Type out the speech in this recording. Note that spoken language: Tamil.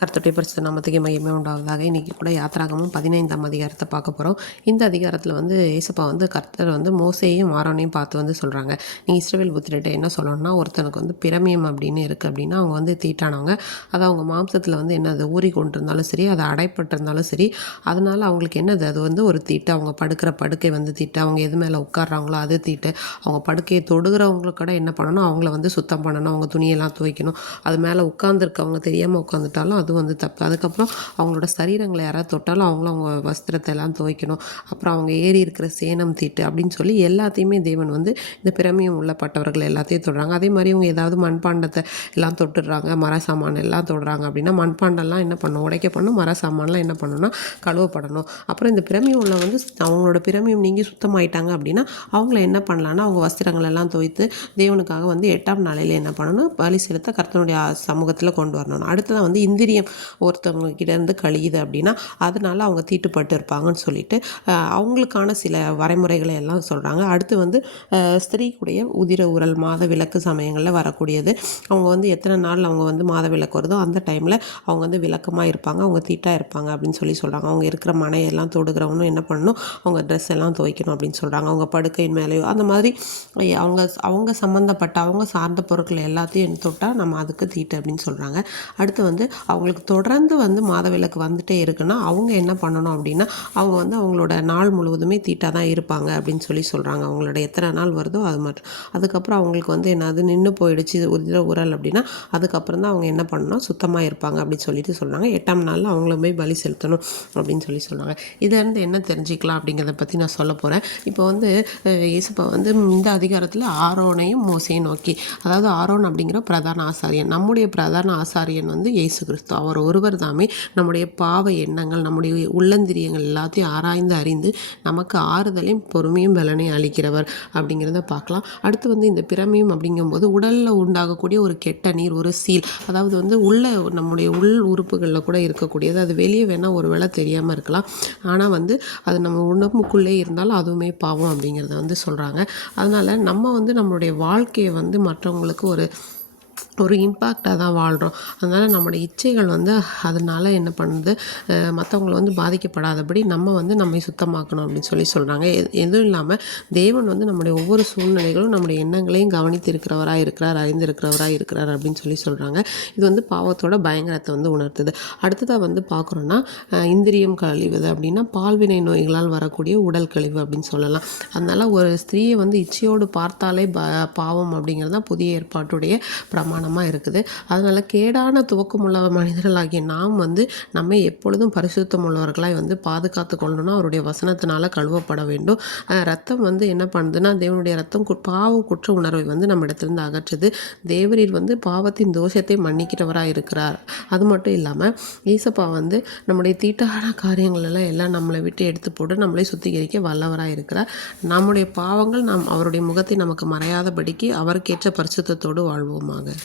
கர்த்தருடைய பரிசுத்த நாமத்துக்கு மகிமை உண்டாவதாக. இன்றைக்கி கூட யாத்திராகமும் 15ஆம் அதிகாரத்தை பார்க்க போகிறோம். இந்த அதிகாரத்தில் ஏசப்பா கர்த்தர் மோசேயும் ஆரோனையும் பார்த்து சொல்கிறாங்க, நீ இஸ்ரவேல் புத்திரர்கிட்ட என்ன சொல்லணும்னா, ஒருத்தனுக்கு பிரமியம் அப்படின்னு இருக்குது அப்படின்னா அவங்க தீட்டானவங்க. அது அவங்க மாம்சத்தில் என்னது ஊறி கொண்டிருந்தாலும் சரி, அது அடைப்பட்டிருந்தாலும் சரி, அதனால் அவங்களுக்கு என்னது அது ஒரு தீட்டு. அவங்க படுக்கிற படுக்கை தீட்டு, அவங்க எது மேலே உட்காடுறாங்களோ அது தீட்டு. அவங்க படுக்கையை தொடுகிறவங்களுக்கு கூட என்ன பண்ணணும், அவங்கள சுத்தம் பண்ணணும், அவங்க துணியெல்லாம் துவைக்கணும். அது மேலே உட்காந்துருக்கவங்க தெரியாமல் உட்காந்துட்டாலும் அது தப்பு. அதுக்கப்புறம் அவங்களோட சரீரங்களை யாராவது தொட்டாலும் அவங்க வஸ்திரத்தை எல்லாம் துவைக்கணும். அப்புறம் அவங்க ஏறி இருக்கிற சேனம் தீட்டு அப்படின்னு சொல்லி எல்லாத்தையுமே தேவன் இந்த பிரமியம் உள்ளப்பட்டவர்கள் எல்லாத்தையும் தொடுறாங்க. அதே மாதிரி அவங்க ஏதாவது மண்பாண்டத்தை எல்லாம் தொட்டுடுறாங்க, மர சாமான் எல்லாம் தொடுறாங்க அப்படின்னா மண்பாண்டெல்லாம் என்ன பண்ணணும், உடைக்கப்படணும். மர சாமான்லாம் என்ன பண்ணணும்னா கழுவப்படணும். அப்புறம் இந்த பிரமியம் உள்ள அவங்களோட பிரமியம் நீங்கி சுத்தமாயிட்டாங்க அப்படின்னா அவங்கள என்ன பண்ணலான்னா, அவங்க வஸ்திரங்கள் எல்லாம் துவைத்து தேவனுக்காக 8ஆம் நாளையில் என்ன பண்ணணும், பலி செலுத்த கர்த்தனுடைய சமூகத்தில் கொண்டு வரணும். அடுத்ததான் இந்திரியம் ஒருத்தவங்க கிட்டேருந்து கழியுது அப்படின்னா அதனால் அவங்க தீட்டுப்பட்டு இருப்பாங்கன்னு சொல்லிட்டு அவங்களுக்கான சில வரைமுறைகளை எல்லாம் சொல்கிறாங்க. அடுத்து ஸ்திரீக்குடைய உதிர உரல் மாத விளக்கு சமயங்களில் வரக்கூடியது. அவங்க எத்தனை நாள் அவங்க மாத விளக்கு வருதோ அந்த டைமில் அவங்க விளக்கமாக இருப்பாங்க, அவங்க தீட்டாக இருப்பாங்க அப்படின்னு சொல்கிறாங்க. அவங்க இருக்கிற மனையெல்லாம் தொடுகிறவனும் என்ன பண்ணணும், அவங்க ட்ரெஸ் எல்லாம் துவைக்கணும் அப்படின்னு சொல்கிறாங்க. அவங்க படுக்கையின் மேலேயோ அந்த மாதிரி அவங்க சம்மந்தப்பட்ட அவங்க சார்ந்த பொருட்கள் எல்லாத்தையும் தொட்டால் நம்ம அதுக்கு தீட்டு அப்படின்னு சொல்கிறாங்க. அடுத்து அவங்களுக்கு தொடர்ந்து மாதவிலக்கு வந்துட்டே இருக்குன்னா அவங்க என்ன பண்ணணும் அப்படின்னா, அவங்க அவங்களோட நாள் முழுவதுமே தீட்டாக தான் இருப்பாங்க அப்படின்னு சொல்கிறாங்க. அவங்களோட எத்தனை நாள் வருதோ அது மட்டும். அதுக்கப்புறம் அவங்களுக்கு என்னது நின்று போயிடுச்சு உரல் அப்படின்னா அதுக்கப்புறம் தான் அவங்க என்ன பண்ணணும், சுத்தமாக இருப்பாங்க அப்படின்னு சொல்கிறாங்க. 8ஆம் நாளில் அவங்களும் போய் பலி செலுத்தணும் அப்படின்னு சொல்கிறாங்க. இதிலேருந்து என்ன தெரிஞ்சுக்கலாம் அப்படிங்கிறத பற்றி நான் சொல்ல போகிறேன். இப்போ இயேசுப்பா இந்த அதிகாரத்தில் ஆரோனையும் மோசையும் நோக்கி, அதாவது ஆரோன் அப்படிங்கிற பிரதான ஆசாரியன், நம்முடைய பிரதான ஆசாரியன் இயேசு கிறிஸ்து. அவர் ஒருவர் தாமே நம்முடைய பாவ எண்ணங்கள், நம்முடைய உள்ளந்திரியங்கள் எல்லாத்தையும் ஆராய்ந்து அறிந்து நமக்கு ஆறுதலையும் பொறுமையும் பலனையும் அளிக்கிறவர் அப்படிங்கிறத பார்க்கலாம். அடுத்து இந்த பிரமியம் அப்படிங்கும்போது உடலில் உண்டாகக்கூடிய ஒரு கெட்ட நீர், ஒரு சீல், அதாவது உள்ள நம்முடைய உள் உறுப்புகளில் கூட இருக்கக்கூடியது. அது வெளியே வேணால் ஒரு வேளை தெரியாமல் இருக்கலாம், ஆனால் அது நம்ம உடம்புக்குள்ளே இருந்தாலும் அதுவுமே பாவம் அப்படிங்கிறத சொல்கிறாங்க. அதனால் நம்ம நம்மளுடைய வாழ்க்கையை மற்றவங்களுக்கு ஒரு இம்பேக்டாக தான் வாழ்கிறோம். அதனால் நம்முடைய இச்சைகள் அதனால் என்ன பண்ணுது, மற்றவங்களை பாதிக்கப்படாதபடி நம்ம நம்மை சுத்தமாக்கணும் அப்படின்னு சொல்கிறாங்க. எதுவும் இல்லாமல் தேவன் நம்முடைய ஒவ்வொரு சூழ்நிலைகளும் நம்முடைய எண்ணங்களையும் கவனித்திருக்கிறவராக இருக்கிறார், அறிந்திருக்கிறவராக இருக்கிறார் அப்படின்னு சொல்கிறாங்க. இது பாவத்தோட பயங்கரத்தை உணர்த்துது. அடுத்ததாக பார்க்குறோன்னா இந்திரியம் கழிவுது அப்படின்னா பால்வினை நோய்களால் வரக்கூடிய உடல் கழிவு அப்படின்னு சொல்லலாம். அதனால் ஒரு ஸ்திரீயை இச்சையோடு பார்த்தாலே பாவம் அப்படிங்கிறது தான் புதிய ஏற்பாட்டுடைய பிரமாணமாக இருக்குது. அதனால் கேடான துவக்கமுள்ள மனிதர்களாகிய நாம் நம்மை எப்பொழுதும் பரிசுத்தம் உள்ளவர்களாய் பாதுகாத்து கொள்ளணும்னா அவருடைய வசனத்தினால கழுவப்பட வேண்டும். ரத்தம் என்ன பண்ணுதுன்னா, தேவனுடைய ரத்தம் பாவம் குற்ற உணர்வை நம்ம இடத்துலேருந்து அகற்றுது. தேவரீர் பாவத்தின் தோஷத்தை மன்னிக்கிறவராக இருக்கிறார். அது மட்டும் இல்லாமல் ஈசப்பா நம்முடைய தீட்டான காரியங்கள் எல்லாம் நம்மளை விட்டு எடுத்து போட்டு நம்மளை சுத்திகரிக்க வல்லவராக இருக்கிறார். நம்முடைய பாவங்கள் அவருடைய முகத்தை நமக்கு மறையாதபடிக்கு அவருக்கேற்ற பரிசுத்தத்தோடு வாழ்வோமாக.